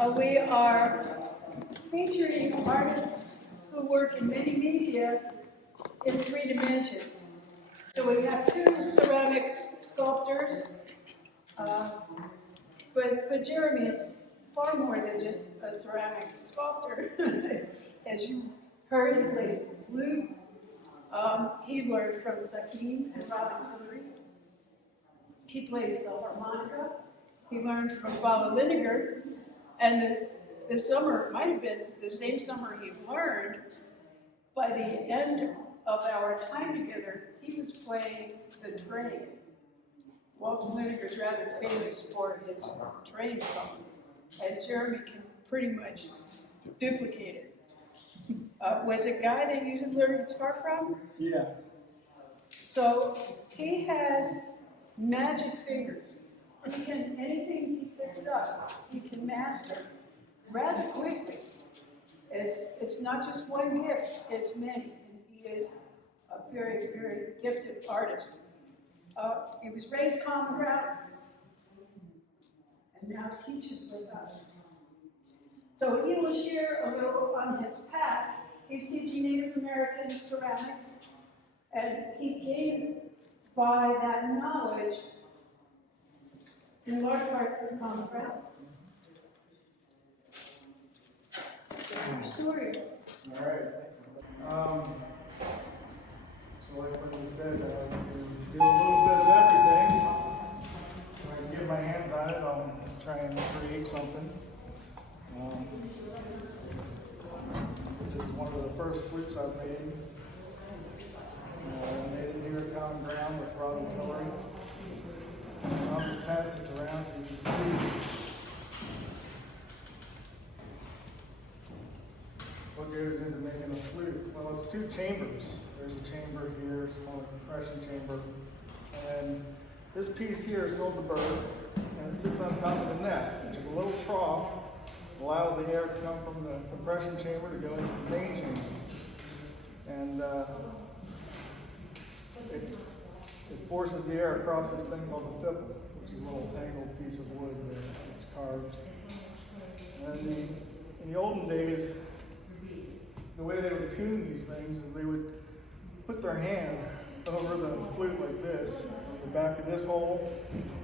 We are featuring artists who work in many media in 3 dimensions. So we have 2 ceramic sculptors, but Jeremy is far more than just a ceramic sculptor. As you heard, he plays flute. He learned from Sakim and Robin Hungry. He plays the harmonica. He learned from Baba Lineker. And this summer, it might have been the same summer he learned, by the end of our time together, he was playing the train. Walter Lineker's rather famous for his train song, and Jeremy can pretty much duplicate it. Was a guy that you learned guitar from? Yeah. So he has magic fingers. He can, anything he picks up, he can master rather quickly. It's not just one gift, it's many. And he is a very, very gifted artist. He was raised common ground and now teaches with us. So he will share a little on his path. He's teaching Native American ceramics, and he came by that knowledge in large part through common ground. Story. All right. So like what you said, I like to do a little bit of everything. When I get my hands on it, I'll try and create something. This is one of the first flutes I've made. I made it here at Common Ground with Robin Tillery. I'll just pass this around so you can see what goes into making a flute. Well, it's 2 chambers. There's a chamber here, it's called a compression chamber. And this piece here is called the bird, and it sits on top of the nest, which is a little trough. Allows the air to come from the compression chamber to go into the main chamber. And it forces the air across this thing called the fipple, which is a little angled piece of wood that it's carved. And in the olden days, the way they would tune these things is they would put their hand over the flute like this, the back of this hole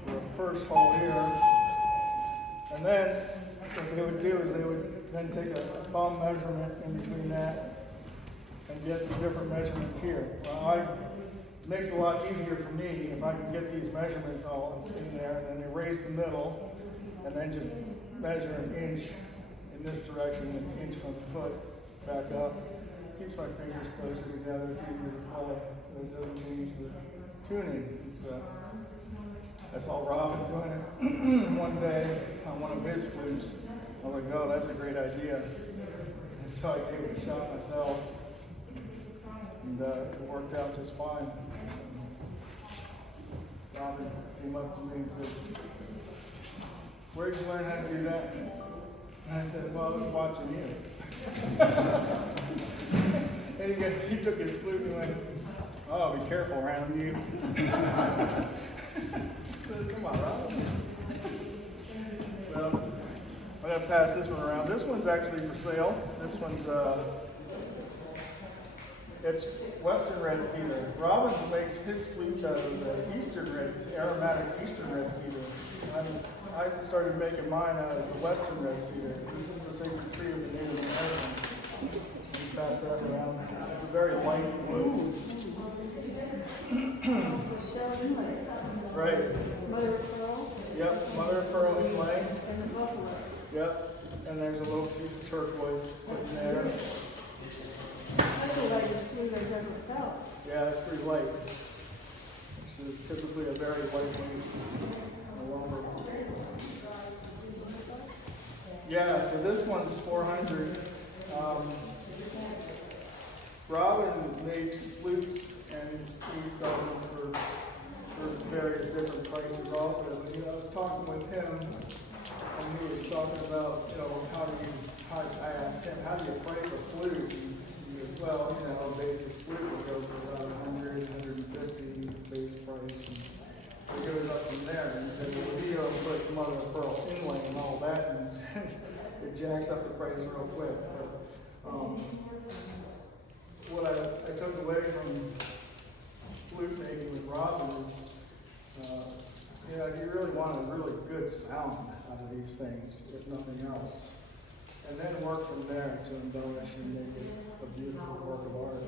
to the first hole here. And then what they would do is they would then take a thumb measurement in between that and get the different measurements here. Well, it makes it a lot easier for me if I can get these measurements all in there and then erase the middle and then just measure an inch in this direction, an inch from the foot back up. Keeps my fingers closer together, it's easier to play, but it doesn't change the tuning. I saw Robin doing it one day on one of his flutes. I was like, oh, that's a great idea. And so I gave it a shot myself, and it worked out just fine. Robin came up to me and said, where'd you learn how to do that? And I said, well, I was watching you. And he took his flute and went, oh, be careful around you. Come on, Robin. Well, I'm going to pass this one around. This one's actually for sale. This one's, it's Western red cedar. Robin makes his flute out of the Eastern red, aromatic Eastern red cedar. I started making mine out of the Western red cedar. This is the sacred tree of the Native Americans. Pass that around. It's a very light blue. Right. Mother of pearl. Yep, mother of pearl inlay. And the buffalo. Yep, and there's a little piece of turquoise put in there. That's the lightest flute I've ever felt. Yeah, it's pretty light. It's typically a very lightweight lumber. Yeah, so this one's 400. Robin makes flutes and he sells them for various different prices also. And, I was talking with him and he was talking about, I asked him, how do you price a flute? He goes, well, a basic flute will go for about 100, 150 base price. And it goes up from there. And he said, well, you put mother of pearl inlay and all that. And it jacks up the price real quick. But, what I took away from flute making with Robin is, you really want a really good sound out of these things, if nothing else. And then work from there to embellish and make it a beautiful work of art.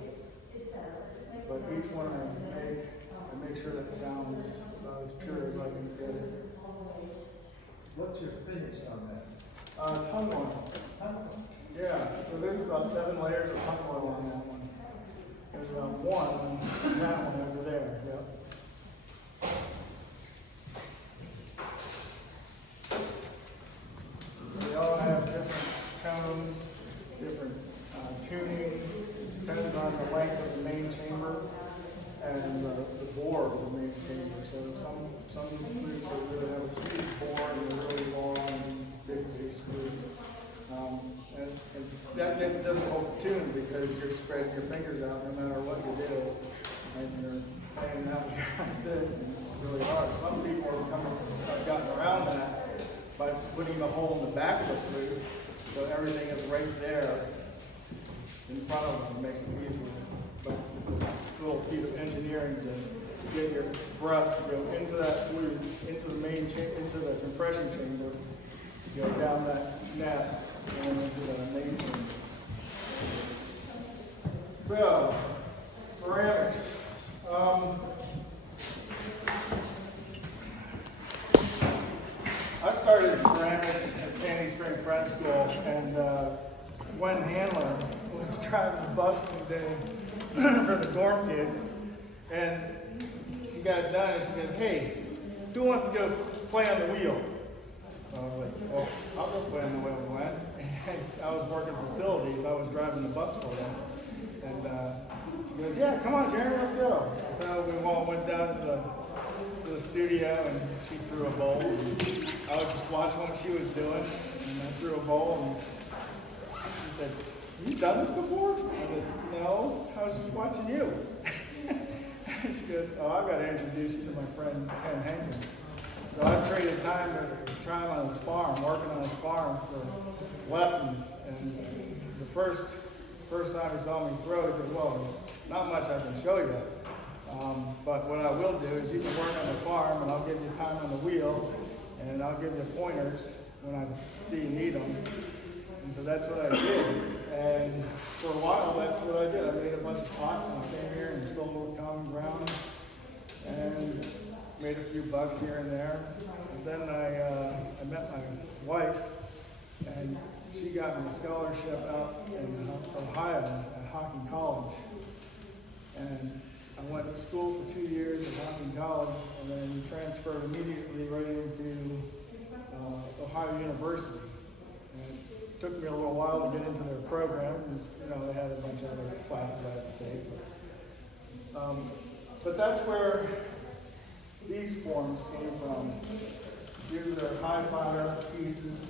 But each one I make sure that the sound is about as pure as I can get it. What's your finish on that? Tongue oil. Yeah, so there's about 7 layers of tongue oil on that one. There's about 1 on that one over there, yep. They all have different tones, different tunings, depending on the length of the main chamber and the bore of the main chamber. So some flutes that really have a huge bore and a really long, big bass flute. And that gets difficult to tune because you're spreading your fingers out no matter what you do. And you're playing that like this, and it's really hard. Some people have gotten around that by putting the hole in the back of the flute, so everything is right there in front of them. It makes it easier. But it's a little feat of engineering to get your breath to go into that flute, into the into the compression chamber, go down that nest, and then into the main chamber. So, ceramics. I started ceramics at Sandy Spring Friends School, and Gwen Handler was driving the bus one day for the dorm kids, and she got done, and she goes, "Hey, who wants to go play on the wheel?" I was like, "Well, I'll go play on the wheel, Gwen." And I was working facilities, I was driving the bus for them, and she goes, "Yeah, come on, Jeremy, let's go." So we all went down to the studio, and she threw a bowl, and I was just watching what she was doing, and I threw a bowl, and she said, "You done this before?" I said, "No, I was just watching you." And she goes, "Oh, I've got to introduce you to my friend Ken Hankins." So I traded time to try him on his farm, working on his farm for lessons, and the first time he saw me throw, he said, "Well, not much I can show you. But what I will do is you can work on the farm, and I'll give you time on the wheel, and I'll give you pointers when I see you need them." And so that's what I did. And for a while, that's what I did. I made a bunch of pots, and I came here and sold with common ground, and made a few bucks here and there. And then I met my wife, and she got me a scholarship out in Ohio at Hocking College. And I went to school for 2 years at Hocking College, and then transferred immediately right into Ohio University. And it took me a little while to get into their program, because they had a bunch of other classes I had to take. But that's where these forms came from. These are high fire pieces,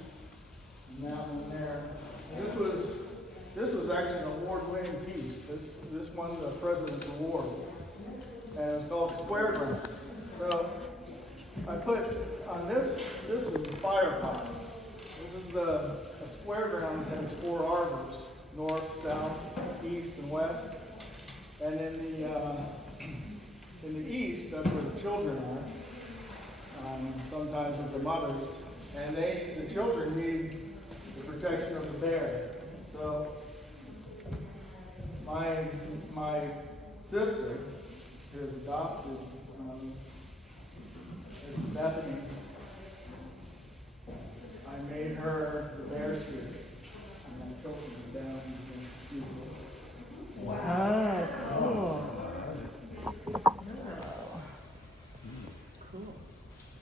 and that one there. This was actually an award-winning piece. This won the President's Award, and it's called Square Ground. So I put on this is the fire pot. This is a square ground that has 4 arbors: north, south, east, and west. And in the east, that's where the children are, sometimes with the mothers. And the children need the protection of the bear. So my sister, who is adopted, is Bethany. I made her the bear spirit, and I tilted it down against the sea. Wow, cool.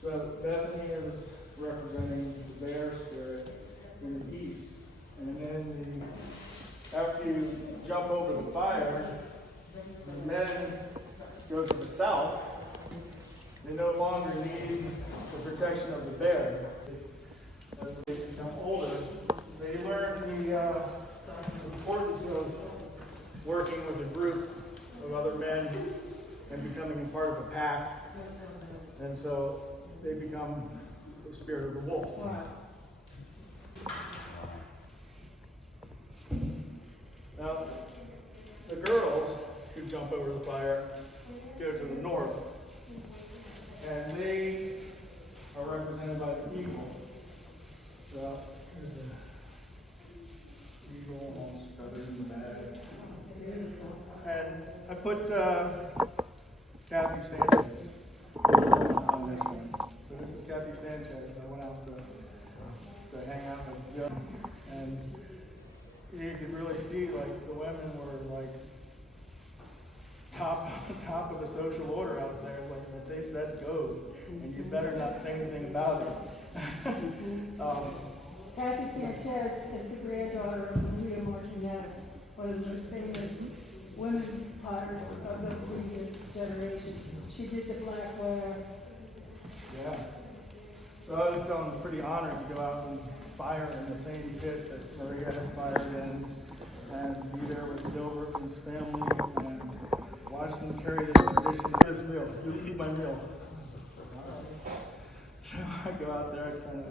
So Bethany is representing the bear spirit in the east. And then after you jump over the fire, the men go to the south. They no longer need the protection of the bear. As they become older, they learn the importance of working with a group of other men and becoming a part of a pack. And so they become the spirit of the wolf. Wow. Now, the girls who jump over the fire go to the north, and they are represented by the eagle. So, here's the eagle, almost feathers in the bag. And I put Kathy Sanchez on this one. So this is Kathy Sanchez. I went out to hang out with Joe, and you could really see like the women were like top of the social order out there. Like what they said goes, and you better not say anything about it. Kathy Sanchez is the granddaughter of Maria Martinez, one of the most famous women's fighters of the previous generation. She did the black wear. Yeah. So I was feeling pretty honored to go out and fire in the same pit that Maria had fired in, and be there with Gilbert and his family, and watch them carry the tradition of this meal. You eat my meal. So I go out there and kind of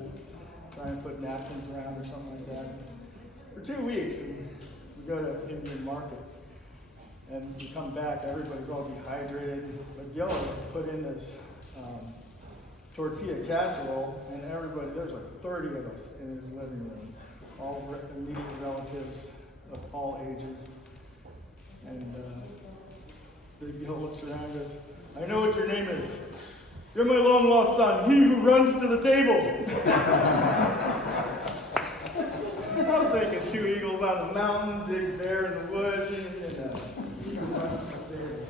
try and put napkins around or something like that. For 2 weeks, and we go to Indian Market. And we come back, everybody's all dehydrated. But Gil put in this tortilla casserole, and everybody, there's like 30 of us in his living room, all immediate relatives of all ages. And Big Gil looks around and goes, I know what your name is. You're my long lost son, he who runs to the table. I'm thinking 2 eagles on the mountain, big bear in the woods, and he who runs to the table.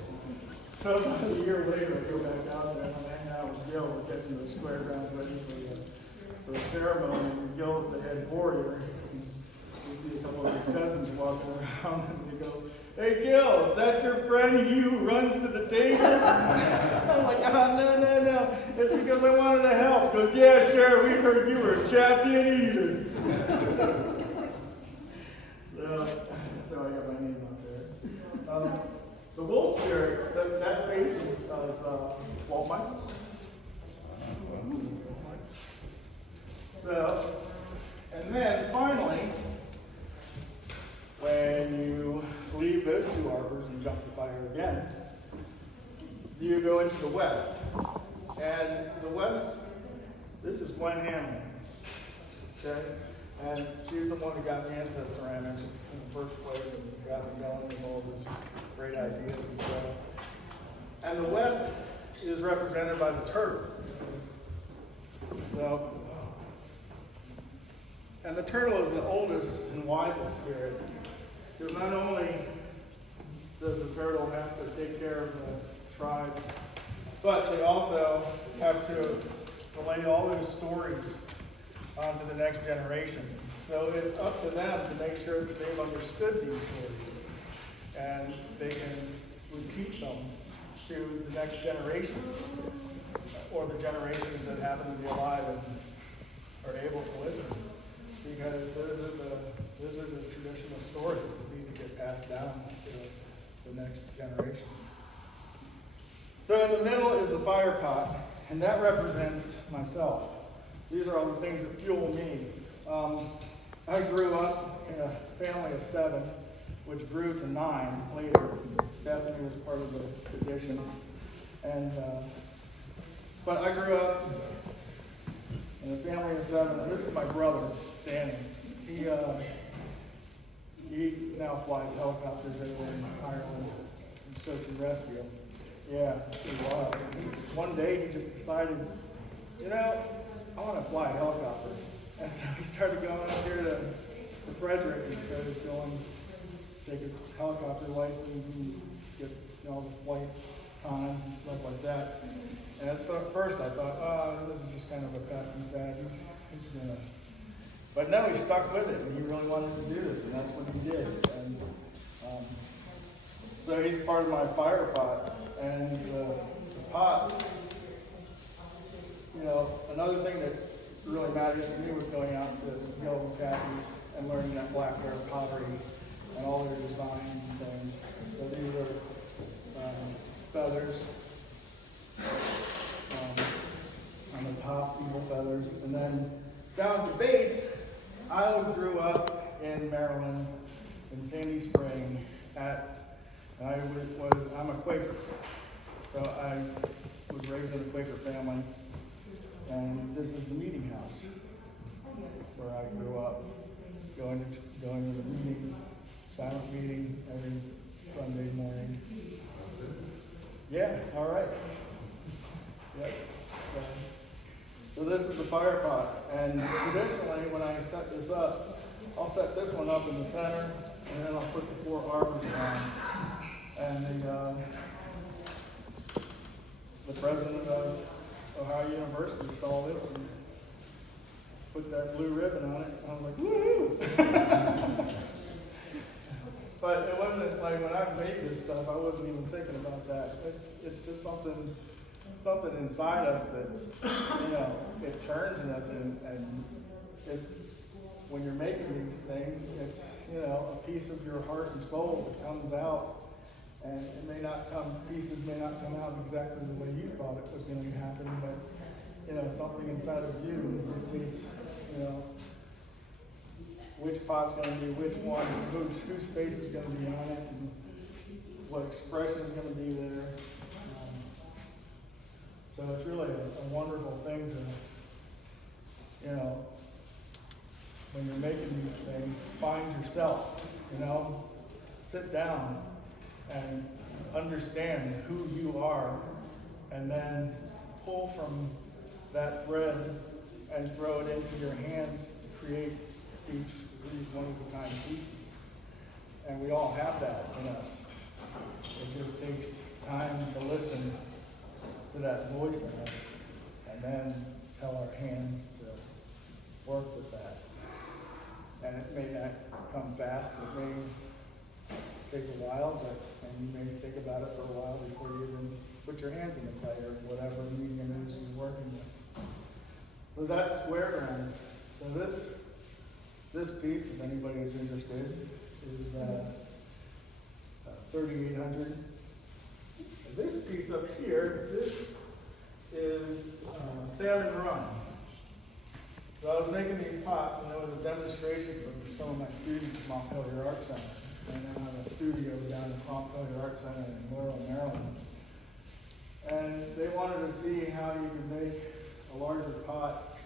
So about a year later, I go back out there, and I'm hanging out with Gil. We're getting the square grounds ready for the ceremony. And Gil's the head warrior. We see a couple of his cousins walking around, and they go, hey, Gil, is that your friend, he who runs to the table? I'm like, no. It's because I wanted to help. He goes, yeah, sure, we heard you were a champion eater. So, that's how I got my name out there. The wolf spirit, that face is Walt Michaels. So, and then finally, when you leave those 2 arbors and jump the fire again, you go into the west. And the west, this is Gwen Hamlin. Okay? And she's the one who got me into ceramics in the first place and got me going with all these great ideas and stuff. And the west is represented by the turtle. So, and the turtle is the oldest and wisest spirit. Because not only does the turtle have to take care of the tribe, but they also have to relay all those stories onto the next generation. So it's up to them to make sure that they've understood these stories and they can repeat them to the next generation or the generations that happen to be alive and are able to listen. Because those are the traditional stories that need to get passed down to the next generation. So in the middle is the fire pot, and that represents myself. These are all the things that fuel me. I grew up in a family of 7, which grew to 9 later. Bethany was part of the tradition. And but I grew up in a family of 7, and this is my brother, Danny. He now flies helicopters everywhere in Ireland in search and rescue. Yeah, pretty wild. One day he just decided, I want to fly a helicopter. And so he started going up here to Frederick and started take his helicopter license and get all the flight times and stuff like that. And at first I thought, this is just kind of a passing fad. He's gonna. But no, he stuck with it, and he really wanted to do this, and that's what he did. And so he's part of my fire pot, and the pot. Another thing that really matters to me was going out to Gilbert Kathy's and learning that blackware pottery and all their designs and things. So these are feathers on the top, eagle feathers, and then down at the base, I grew up in Maryland, in Sandy Spring I'm a Quaker, so I was raised in a Quaker family, and this is the meeting house where I grew up, going to the meeting, silent meeting every Sunday morning. Yeah, all right. Yep. So this is the fire pot, and traditionally when I set this up, I'll set this one up in the center, and then I'll put the 4 arbors around. And the president of Ohio University saw this and put that blue ribbon on it, and I was like, woohoo! But it wasn't like when I made this stuff, I wasn't even thinking about that. It's just something inside us that, it turns in us, and it's, when you're making these things, it's, a piece of your heart and soul that comes out, and pieces may not come out exactly the way you thought it was going to happen, but, something inside of you dictates, which pot's going to be which one, whose face is going to be on it, and what expression is going to be there. So it's really a wonderful thing to, when you're making these things, find yourself, sit down and understand who you are, and then pull from that thread and throw it into your hands to create these one-of-a-kind pieces. And we all have that in us. It just takes time to listen to that voice in us, and then tell our hands to work with that. And it may not come fast, it may take a while, and you may think about it for a while before you even put your hands in the clay or whatever medium it is you're working with. So that's square grinds. So this piece, if anybody is interested, is 3,800. This piece up here, this is Salmon Run. So I was making these pots, and there was a demonstration from some of my students at Montpelier Art Center. And I have a studio down at Montpelier Art Center in Laurel, Maryland. And they wanted to see how you could make a larger pot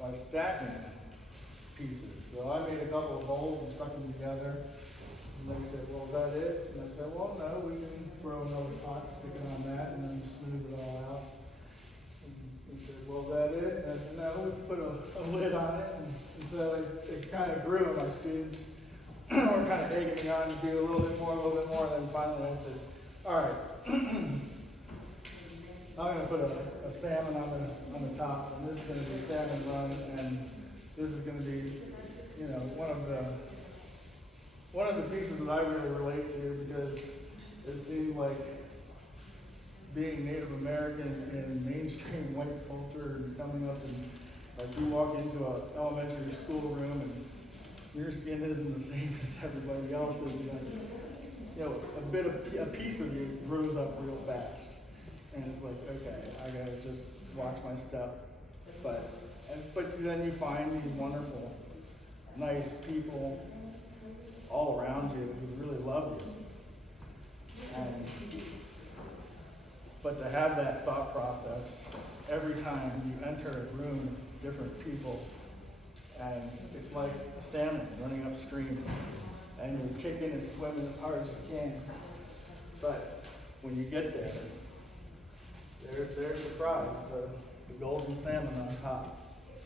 by stacking pieces. So I made a couple of bowls and stuck them together. And they said, well, is that it? And I said, well, no, we can throw another pot, stick it on that, and then smooth it all out. And he said, well, is that it? And I said, no, we put a lid on it. And so it kind of grew, and my students were kind of egging me on to do a little bit more. And then finally I said, all right, I'm going to put a salmon on the top, and this is going to be Salmon Run, and this is going to be, one of the pieces that I really relate to, because it seemed like being Native American in mainstream white culture and coming up and like you walk into an elementary school room and your skin isn't the same as everybody else's. A piece of you grows up real fast, and it's like, okay, I gotta just watch my step. But then you find these wonderful, nice people all around you who really love you. But to have that thought process every time you enter a room with different people, and it's like a salmon running upstream, and you're kicking and swimming as hard as you can. But when you get there, there's the prize, the golden salmon on top.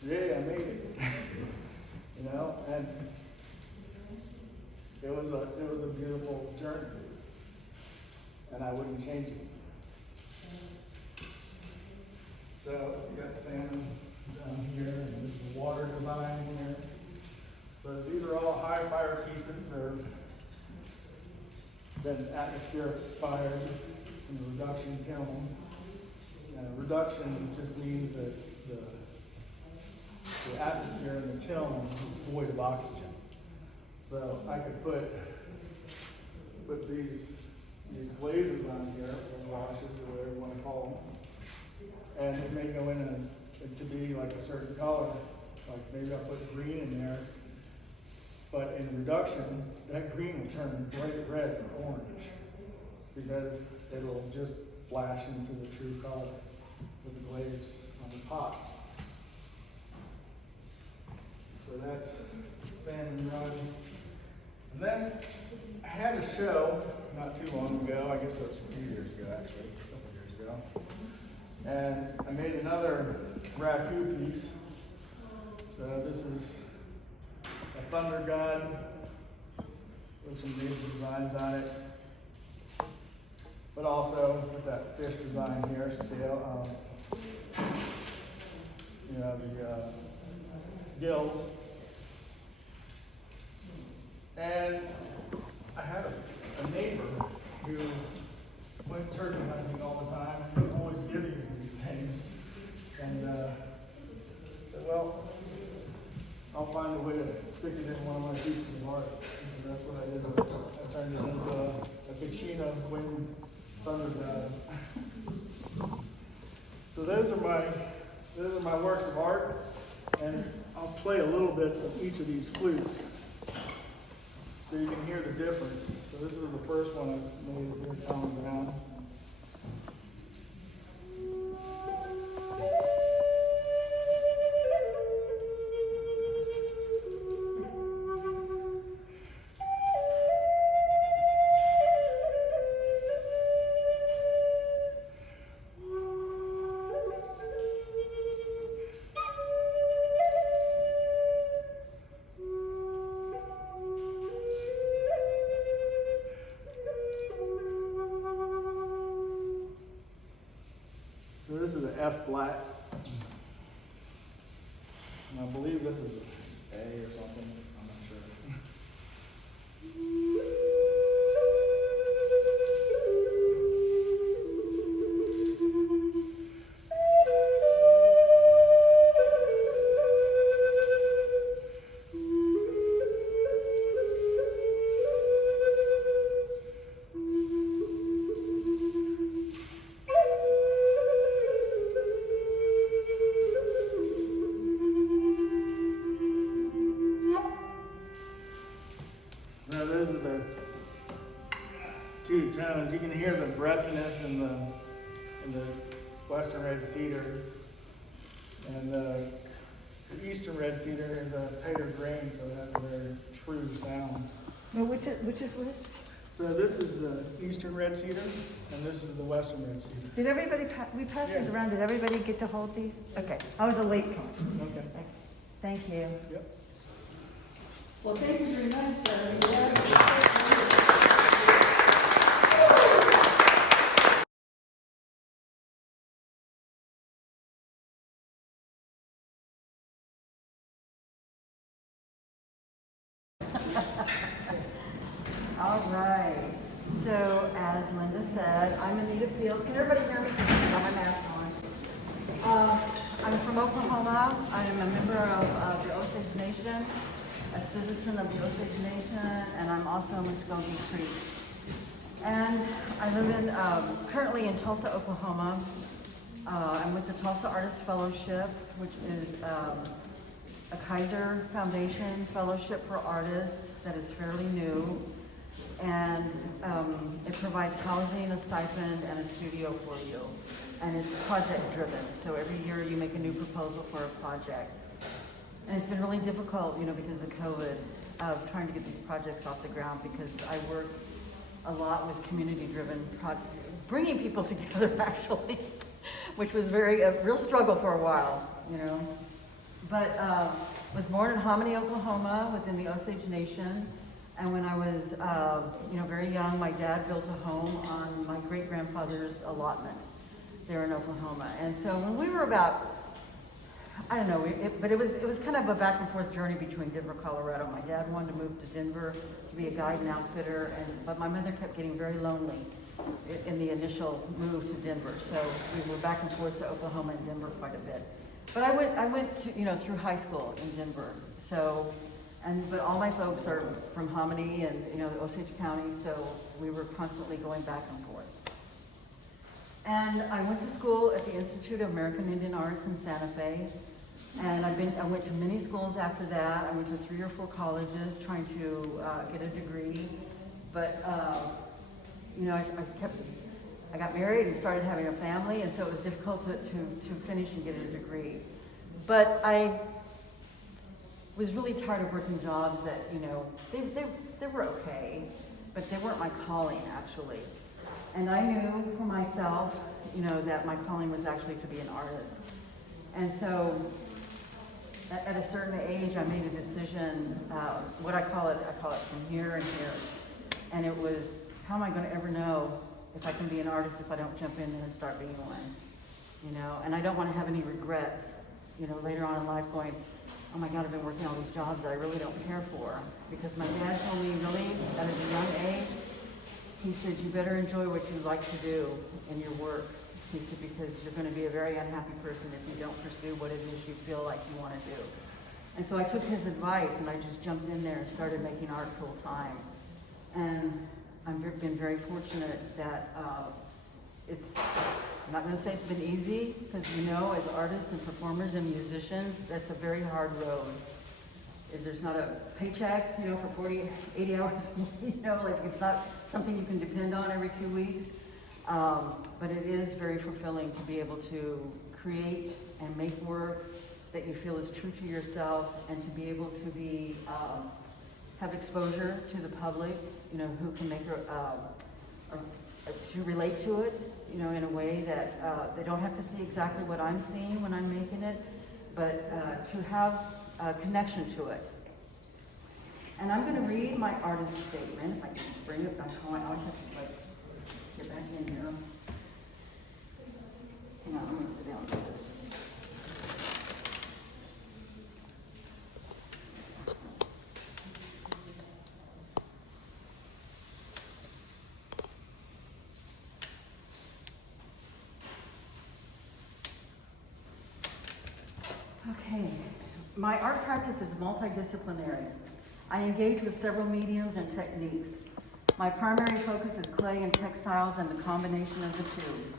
Yeah, I made it. And it was a beautiful journey, and I wouldn't change it. So you got salmon down here, and this is water design here. So these are all high fire pieces. They're been atmospheric fired in the reduction kiln. Reduction just means that the atmosphere in the kiln is void of oxygen. So I could put these glazes on here, or washes, or whatever you want to call them, and it may go in to be like a certain color. Like maybe I'll put green in there, But in reduction, that green will turn bright red or orange because it'll just flash into the true color with the glaze on the pot. So that's Salmon Run. And then I had a show not too long ago, I guess it was a few years ago actually, a couple years ago. And I made another raku piece. So this is a thunder gun with some native designs on it. But also with that fish design here, scale, the gills. And I had a neighbor who went turkey hunting all the time and would always give you these things. And said, well, I'll find a way to stick it in one of my pieces of art. And so that's what I did. I turned it into a Kachina winged thunder god. So those are my works of art, and I'll play a little bit of each of these flutes so you can hear the difference. So this is the first one I made here, Tom Brown. So this is an F flat, and I believe this is an A or something, I'm not sure. Now those are the two tones. You can hear the breathiness in the western red cedar, and the eastern red cedar is a tighter grain, so it has a very true sound. No, which is which? So this is the eastern red cedar, and this is the western red cedar. Did everybody, we passed these around, did everybody get to hold these? Okay, I was a late comer. Okay. Thank you. Yep. Well, thank you very much, Jeremy. All right, so as Linda said, I'm Anita Fields. Can everybody hear me? I have my mask on. I'm from Oklahoma. I am a member of the Osage Nation, a citizen of the Osage Nation, and I'm also a Muskogee Creek. And I live currently in Tulsa, Oklahoma. I'm with the Tulsa Artist Fellowship, which is a Kaiser Foundation Fellowship for Artists that is fairly new. And it provides housing, a stipend, and a studio for you. And it's project driven, so every year you make a new proposal for a project. And it's been really difficult, because of COVID, of trying to get these projects off the ground, because I work a lot with community-driven projects, bringing people together actually, which was a real struggle for a while, But was born in Hominy, Oklahoma, within the Osage Nation. And when I was, very young, my dad built a home on my great-grandfather's allotment there in Oklahoma. And so when we were about, I don't know, but it was kind of a back and forth journey between Denver, Colorado. My dad wanted to move to Denver to be a guide and outfitter, but my mother kept getting very lonely in the initial move to Denver. So we were back and forth to Oklahoma and Denver quite a bit. But I went to, through high school in Denver. So, but all my folks are from Hominy and, the Osage County, so we were constantly going back and forth. And I went to school at the Institute of American Indian Arts in Santa Fe, And I went to many schools after that. I went to 3 or 4 colleges trying to get a degree. But, you know, I got married and started having a family, and so it was difficult to finish and get a degree. But I was really tired of working jobs that, you know, they were okay, but they weren't my calling, actually. And I knew for myself, you know, that my calling was actually to be an artist. And so at a certain age, I made a decision, what I call it from here and here. And it was, how am I going to ever know if I can be an artist if I don't jump in there and start being one? You know, and I don't want to have any regrets, you know, later on in life going, oh my God, I've been working all these jobs that I really don't care for. Because my dad told me really at a young age, he said, you better enjoy what you like to do in your work. He said, because you're going to be a very unhappy person if you don't pursue what it is you feel like you want to do. And so I took his advice and I just jumped in there and started making art full time. And I've been very fortunate that I'm not going to say it's been easy, because you know, as artists and performers and musicians, that's a very hard road. If there's not a paycheck, you know, for 40, 80 hours, you know, like it's not something you can depend on every 2 weeks. But it is very fulfilling to be able to create and make work that you feel is true to yourself, and to be able to be have exposure to the public, you know, who can make to relate to it, you know, in a way that they don't have to see exactly what I'm seeing when I'm making it, but to have a connection to it. And I'm going to read my artist statement. If I can bring it back home, I always have to like get back in here. Hang on, I'm going to sit down. Okay, my art practice is multidisciplinary. I engage with several mediums and techniques. My primary focus is clay and textiles and the combination of the two.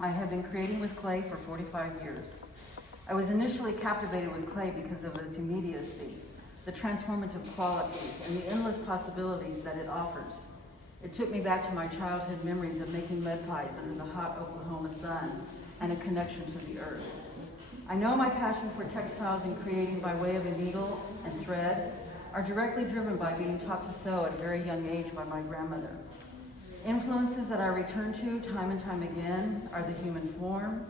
I have been creating with clay for 45 years. I was initially captivated with clay because of its immediacy, the transformative qualities, and the endless possibilities that it offers. It took me back to my childhood memories of making mud pies under the hot Oklahoma sun and a connection to the earth. I know my passion for textiles and creating by way of a needle and thread are directly driven by being taught to sew at a very young age by my grandmother. Influences that I return to time and time again are the human form,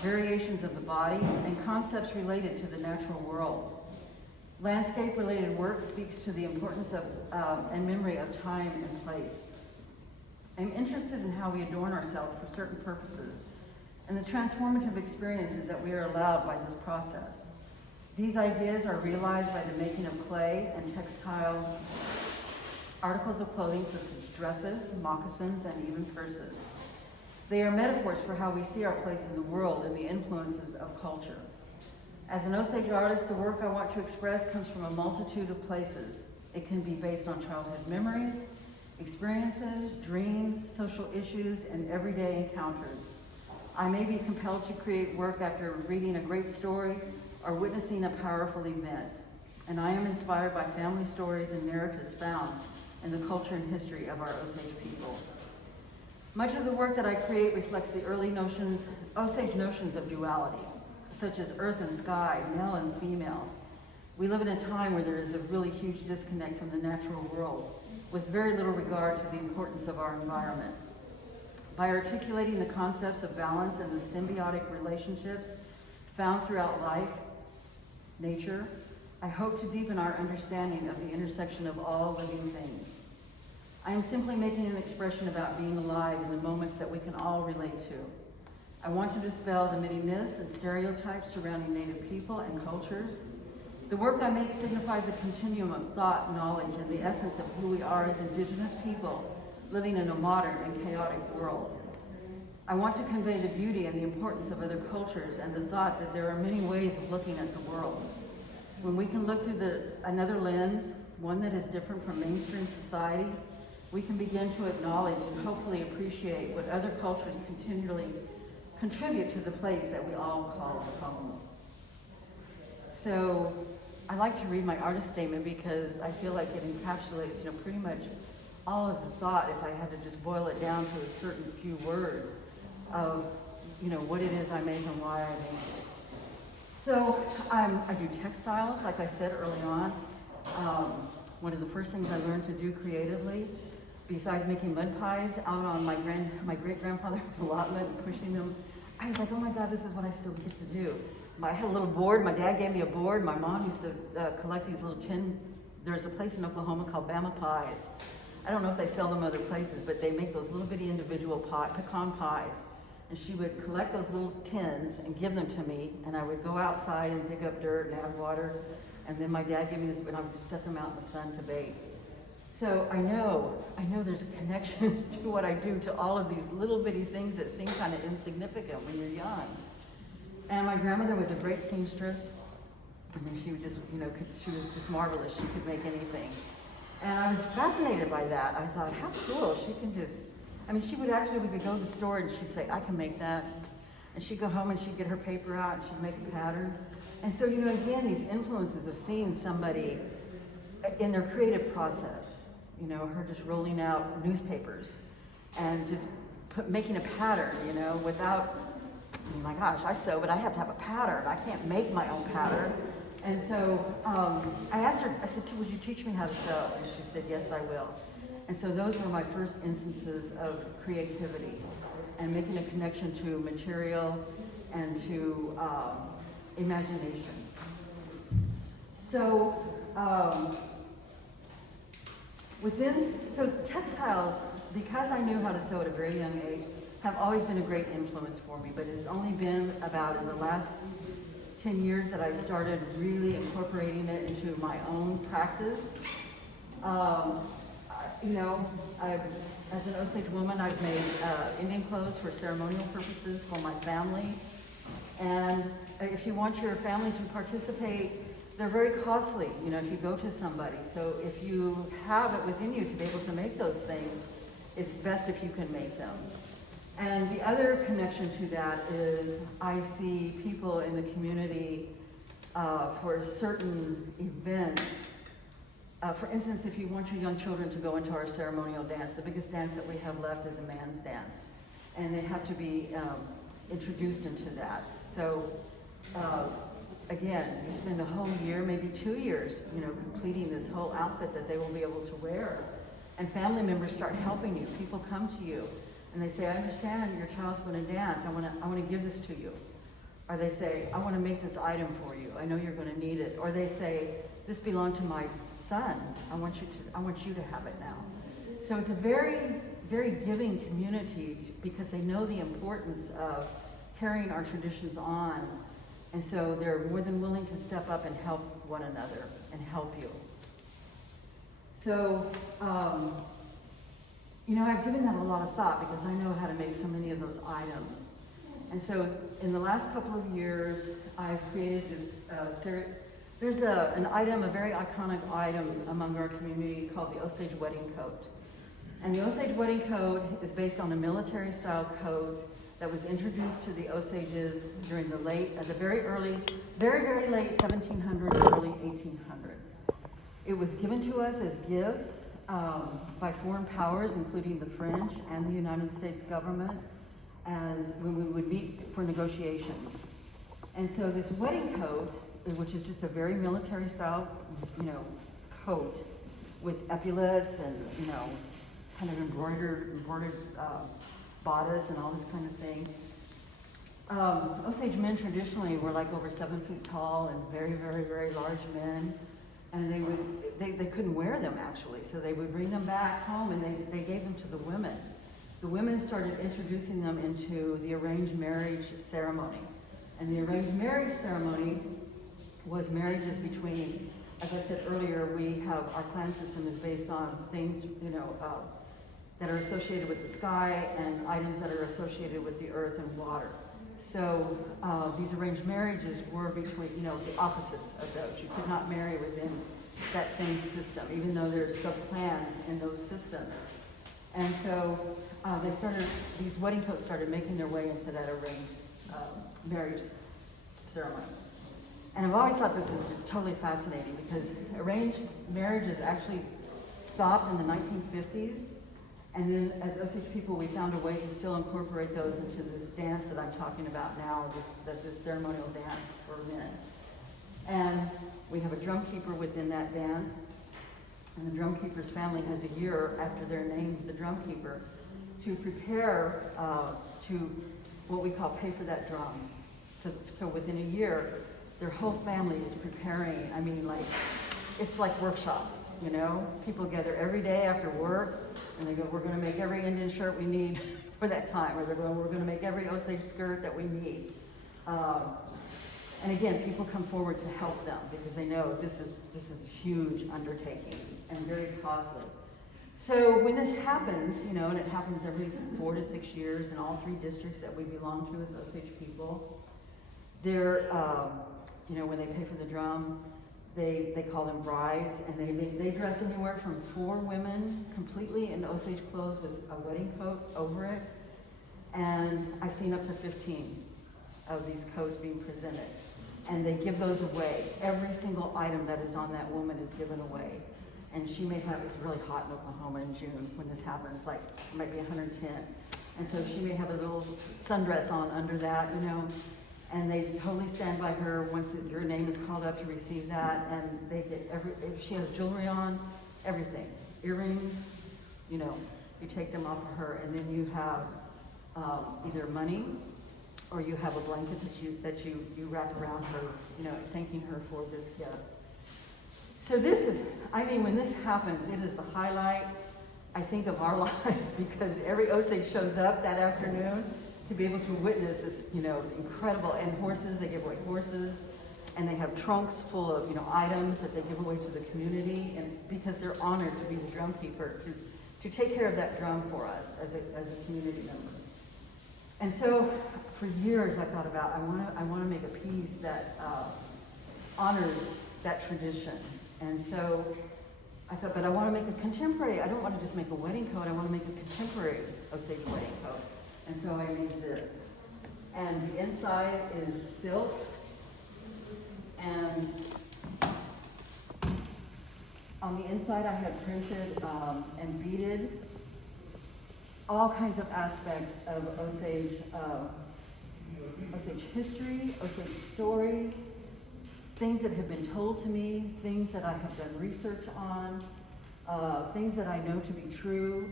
variations of the body, and concepts related to the natural world. Landscape-related work speaks to the importance of and memory of time and place. I'm interested in how we adorn ourselves for certain purposes and the transformative experiences that we are allowed by this process. These ideas are realized by the making of clay and textile articles of clothing such as dresses, moccasins, and even purses. They are metaphors for how we see our place in the world and the influences of culture. As an Osage artist, the work I want to express comes from a multitude of places. It can be based on childhood memories, experiences, dreams, social issues, and everyday encounters. I may be compelled to create work after reading a great story or witnessing a powerful event, and I am inspired by family stories and narratives found in the culture and history of our Osage people. Much of the work that I create reflects the early Osage notions of duality, such as earth and sky, male and female. We live in a time where there is a really huge disconnect from the natural world, with very little regard to the importance of our environment. By articulating the concepts of balance and the symbiotic relationships found throughout life, nature, I hope to deepen our understanding of the intersection of all living things. I am simply making an expression about being alive in the moments that we can all relate to. I want to dispel the many myths and stereotypes surrounding Native people and cultures. The work I make signifies a continuum of thought, knowledge, and the essence of who we are as Indigenous people living in a modern and chaotic world. I want to convey the beauty and the importance of other cultures and the thought that there are many ways of looking at the world. When we can look through another lens, one that is different from mainstream society, we can begin to acknowledge and hopefully appreciate what other cultures continually contribute to the place that we all call home. so I like to read my artist statement because I feel like it encapsulates, pretty much all of the thought, if I had to just boil it down to a certain few words of, what it is I make and why I make it. So I do textiles, like I said early on. One of the first things I learned to do creatively, besides making mud pies out on my great-grandfather's allotment and pushing them, I was like, oh my God, this is what I still get to do. I had a little board. My dad gave me a board. My mom used to collect these little there's a place in Oklahoma called Bama Pies. I don't know if they sell them other places, but they make those little bitty individual pecan pies. And she would collect those little tins and give them to me, and I would go outside and dig up dirt and add water. And then my dad gave me this, and I would just set them out in the sun to bake. So I know there's a connection to what I do to all of these little bitty things that seem kind of insignificant when you're young. And my grandmother was a great seamstress. I mean, she would just, she was just marvelous. She could make anything. And I was fascinated by that. I thought, how cool, she can just, we could go to the store and she'd say, I can make that. And she'd go home and she'd get her paper out and she'd make a pattern. And so, again, these influences of seeing somebody in their creative process, her just rolling out newspapers and just making a pattern, without, oh my gosh, I sew, but I have to have a pattern. I can't make my own pattern. And so I asked her, I said, would you teach me how to sew? And she said, yes, I will. And so those were my first instances of creativity and making a connection to material and to imagination. So textiles, because I knew how to sew at a very young age, have always been a great influence for me, but it's only been about in the last 10 years that I started really incorporating it into my own practice. As an Osage woman, I've made Indian clothes for ceremonial purposes for my family. And if you want your family to participate, they're very costly, if you go to somebody. So if you have it within you to be able to make those things, it's best if you can make them. And the other connection to that is I see people in the community for certain events. For instance, if you want your young children to go into our ceremonial dance, the biggest dance that we have left is a man's dance. And they have to be introduced into that. So again, you spend a whole year, maybe 2 years, completing this whole outfit that they will be able to wear. And family members start helping you. People come to you and they say, I understand your child's going to dance. I want to give this to you. Or they say, I want to make this item for you. I know you're going to need it. Or they say, this belonged to my son. I want you to have it now. So it's a very, very giving community because they know the importance of carrying our traditions on. And so they're more than willing to step up and help one another and help you. So, I've given that a lot of thought because I know how to make so many of those items. And so in the last couple of years, I've created this there's an item, a very iconic item among our community called the Osage wedding coat. And the Osage wedding coat is based on a military-style coat that was introduced to the Osages during the very late 1700s, early 1800s. It was given to us as gifts by foreign powers, including the French and the United States government, as when we would meet for negotiations. And so this wedding coat, which is just a very military-style, coat with epaulets and, kind of embroidered bodice and all this kind of thing. Osage men traditionally were like over 7 feet tall and very, very, very large men. And they couldn't wear them actually. So they would bring them back home and they gave them to the women. The women started introducing them into the arranged marriage ceremony. And the arranged marriage ceremony was marriages between, as I said earlier, our clan system is based on things, that are associated with the sky and items that are associated with the earth and water. So these arranged marriages were between, the opposites of those. You could not marry within that same system, even though there's sub-clans in those systems. And so these wedding coats started making their way into that arranged marriage ceremony. And I've always thought this is just totally fascinating because arranged marriages actually stopped in the 1950s. And then as Osage people, we found a way to still incorporate those into this dance that I'm talking about now, this ceremonial dance for men. And we have a drum keeper within that dance. And the drum keeper's family has a year after they're named the drum keeper to prepare to what we call pay for that drum. So within a year, their whole family is preparing. I mean, like, it's like workshops, you know? People gather every day after work, and they go, we're gonna make every Indian shirt we need for that time, or they're going, we're gonna make every Osage skirt that we need. And again, people come forward to help them because they know this is a huge undertaking and very costly. So when this happens, you know, and it happens every 4 to 6 years in all 3 districts that we belong to as Osage people, they're, you know, when they pay for the drum, they call them brides, and they dress anywhere from 4 women completely in Osage clothes with a wedding coat over it, and I've seen up to 15 of these coats being presented. And they give those away. Every single item that is on that woman is given away. And she may have, it's really hot in Oklahoma in June when this happens, like it might be 110. And so she may have a little sundress on under that, you know, and they totally stand by her once your name is called up to receive that, and they get if she has jewelry on, everything, earrings, you know, you take them off of her, and then you have either money, or you have a blanket that you wrap around her, you know, thanking her for this gift. So this is, I mean, when this happens, it is the highlight, I think, of our lives, because every Osage shows up that afternoon to be able to witness this, you know, incredible, and horses, they give away horses, and they have trunks full of, you know, items that they give away to the community, and because they're honored to be the drum keeper, to take care of that drum for us as a community member. And so, for years, I thought about, I want to make a piece that honors that tradition. And so, I thought, but I want to make a contemporary. I don't want to just make a wedding coat. I want to make a contemporary Osage wedding coat. And so I made this. And the inside is silk. And on the inside, I have printed and beaded all kinds of aspects of Osage history, Osage stories, things that have been told to me, things that I have done research on, things that I know to be true,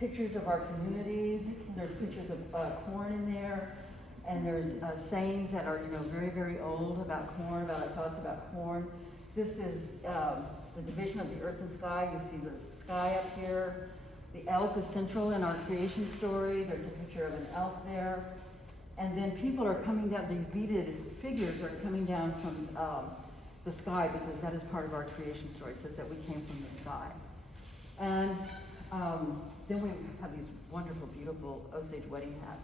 pictures of our communities. There's pictures of corn in there, and there's sayings that are, you know, very, very old about corn, about our thoughts about corn. This is the division of the earth and sky. You see the sky up here. The elk is central in our creation story. There's a picture of an elk there. And then people are coming down, these beaded figures are coming down from the sky, because that is part of our creation story. It says that we came from the sky. And then we have these wonderful, beautiful Osage wedding hats.